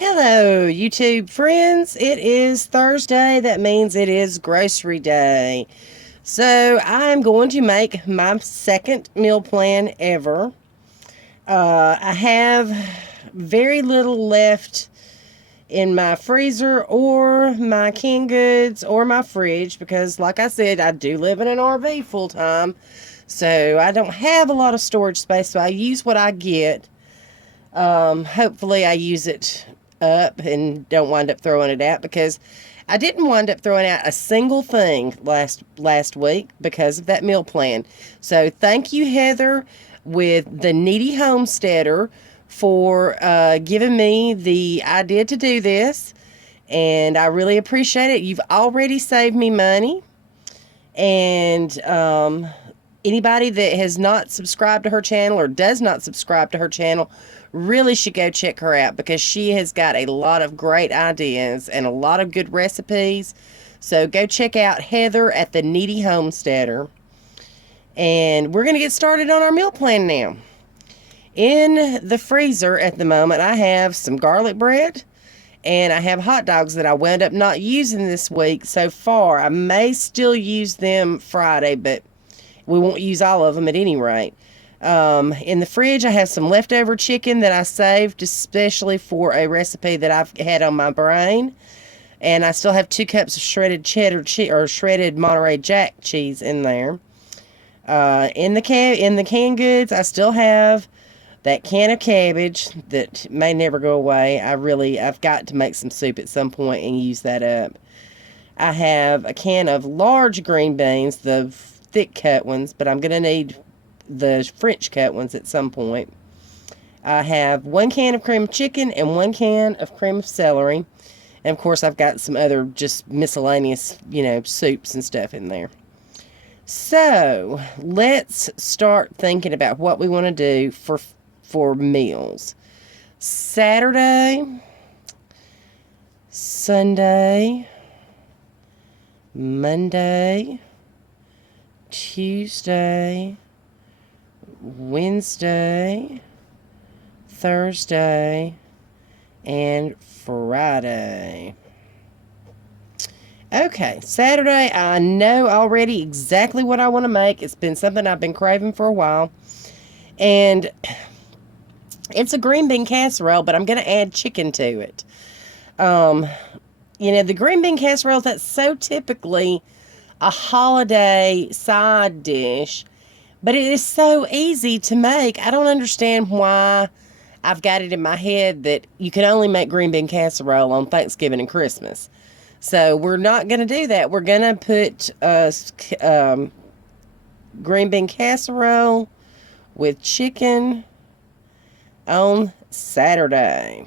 Hello, YouTube friends. It is Thursday. That means it is grocery day. So I'm going to make my second meal plan ever. I have very little left in my freezer or my canned goods or my fridge because, like I said, I do live in an RV full time. So I don't have a lot of storage space. So I use what I get. Hopefully, I use it up and don't wind up throwing it out because I didn't wind up throwing out a single thing last week because of that meal plan. So thank you, Heather, with the Needy Homesteader, for giving me the idea to do this, and I really appreciate it. You've already saved me money, and anybody that has not subscribed to her channel or does not subscribe to her channel really should go check her out because she has got a lot of great ideas and a lot of good recipes. So go check out Heather at the Needy Homesteader. And we're going to get started on our meal plan now. In the freezer at the moment, I have some garlic bread and I have hot dogs that I wound up not using this week so far. I may still use them Friday, but we won't use all of them at any rate. In the fridge, I have some leftover chicken that I saved especially for a recipe that I've had on my brain. And I still have 2 cups of shredded cheddar cheese or shredded Monterey Jack cheese in there. In the canned goods, I still have that can of cabbage that may never go away. I've got to make some soup at some point and use that up. I have a can of large green beans, the thick cut ones, but I'm going to need the French cut ones at some point. I have 1 can of cream of chicken and 1 can of cream of celery. And of course, I've got some other just miscellaneous, soups and stuff in there. So let's start thinking about what we want to do for meals. Saturday, Sunday, Monday, Tuesday, Wednesday, Thursday, and Friday. Okay, Saturday, I know already exactly what I want to make. It's been something I've been craving for a while. And it's a green bean casserole, but I'm going to add chicken to it. The green bean casseroles, that's so typically a holiday side dish, but it is so easy to make. I don't understand why I've got it in my head that you can only make green bean casserole on Thanksgiving and Christmas. So we're not going to do that. We're going to put green bean casserole with chicken on Saturday.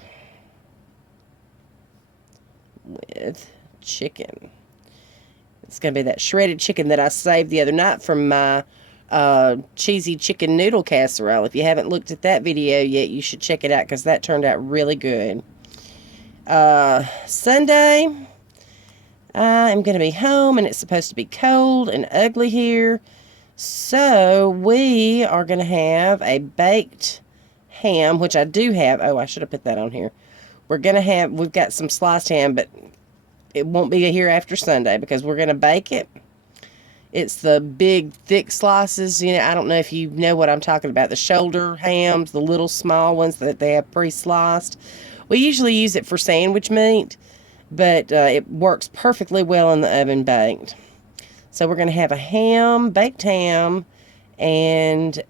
With chicken. It's going to be that shredded chicken that I saved the other night from my cheesy chicken noodle casserole. If you haven't looked at that video yet, you should check it out because that turned out really good. Sunday, I'm going to be home and it's supposed to be cold and ugly here. So we are going to have a baked ham, which I do have. Oh, I should have put that on here. We've got some sliced ham, but it won't be here after Sunday because we're going to bake it. It's the big, thick slices. I don't know if you know what I'm talking about. The shoulder hams, the little small ones that they have pre-sliced. We usually use it for sandwich meat, but it works perfectly well in the oven baked. So we're going to have a baked ham, and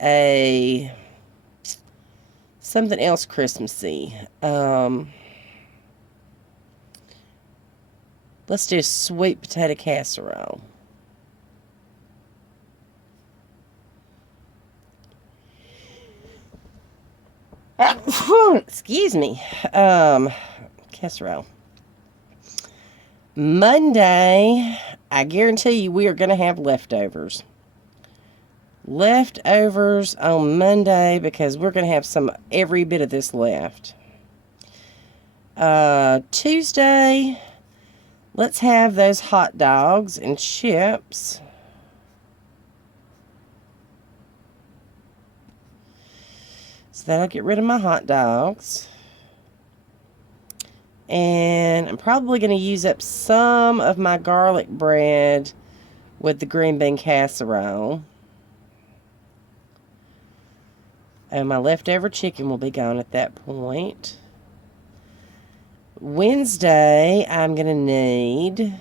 something else Christmassy. Let's do sweet potato casserole. Excuse me. Casserole. Monday, I guarantee you we are going to have leftovers. Leftovers on Monday because we're going to have every bit of this left. Tuesday, let's have those hot dogs and chips. So that'll get rid of my hot dogs. And I'm probably going to use up some of my garlic bread with the green bean casserole. And my leftover chicken will be gone at that point. Wednesday, I'm going to need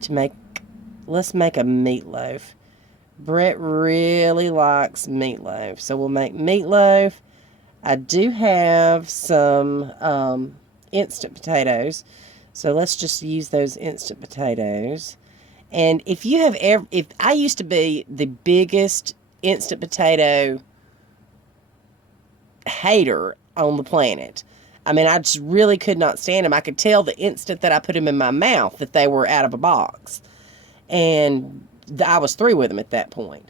to make, let's make a meatloaf. Brett really likes meatloaf, so we'll make meatloaf. I do have some instant potatoes, so let's just use those instant potatoes. And if you have ever, if I used to be the biggest instant potato hater on the planet. I mean, I just really could not stand them. I could tell the instant that I put them in my mouth that they were out of a box. And I was through with them at that point.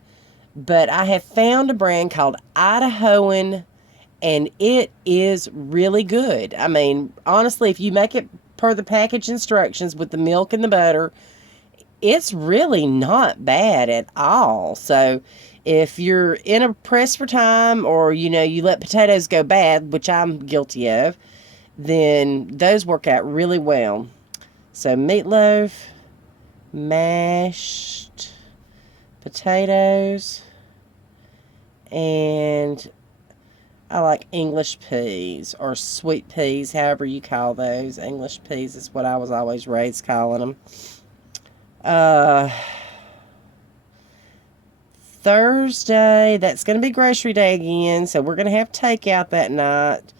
But I have found a brand called Idahoan, and it is really good. I mean, honestly, if you make it per the package instructions with the milk and the butter, it's really not bad at all. So if you're in a press for time, or you let potatoes go bad, which I'm guilty of, then those work out really well. So meatloaf, mashed potatoes, and I like English peas or sweet peas, however you call those. English peas is what I was always raised calling them. Thursday, that's going to be grocery day again, so we're going to have takeout that night.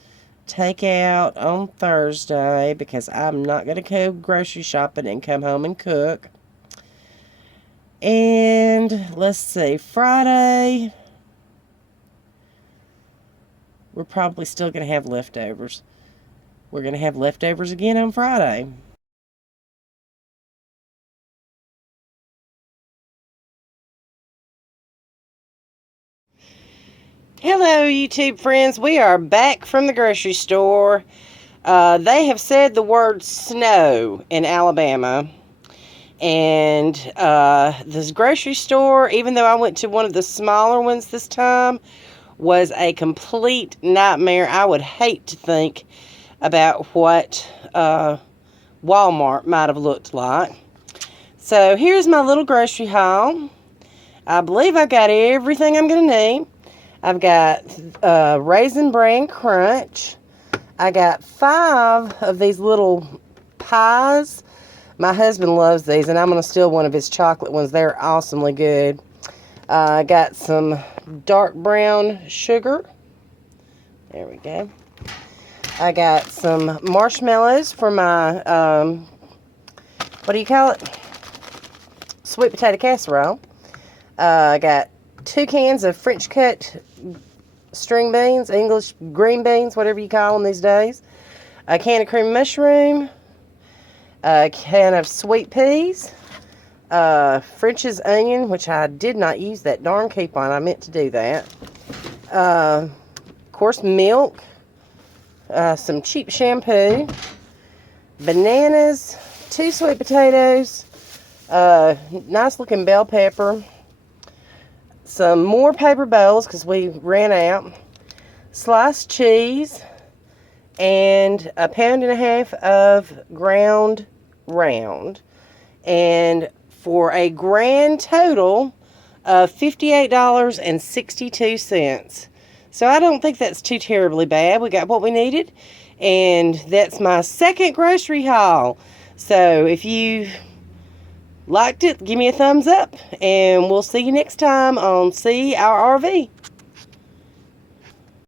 Takeout on Thursday, because I'm not going to go grocery shopping and come home and cook. And let's see, Friday, we're probably still going to have leftovers. We're going to have leftovers again on Friday. Hello, YouTube friends. We are back from the grocery store. They have said the word snow in Alabama. And this grocery store, even though I went to one of the smaller ones this time, was a complete nightmare. I would hate to think about what Walmart might have looked like. So here's my little grocery haul. I believe I've got everything I'm going to need. I've got Raisin Bran Crunch. I got 5 of these little pies. My husband loves these, and I'm going to steal one of his chocolate ones. They're awesomely good. I got some dark brown sugar. There we go. I got some marshmallows for my, what do you call it? Sweet potato casserole. I got 2 cans of French cut string beans, English green beans, whatever you call them these days. A can of cream mushroom. A can of sweet peas. French's onion, which I did not use that darn coupon. I meant to do that. Of course, milk. Some cheap shampoo. Bananas. 2 sweet potatoes. Nice looking bell pepper. Some more paper bowls because we ran out. Sliced cheese. And 1.5 pounds of ground round. And for a grand total of $58.62. So I don't think that's too terribly bad. We got what we needed. And that's my second grocery haul. So if you liked it, give me a thumbs up. And we'll see you next time on See Our RV.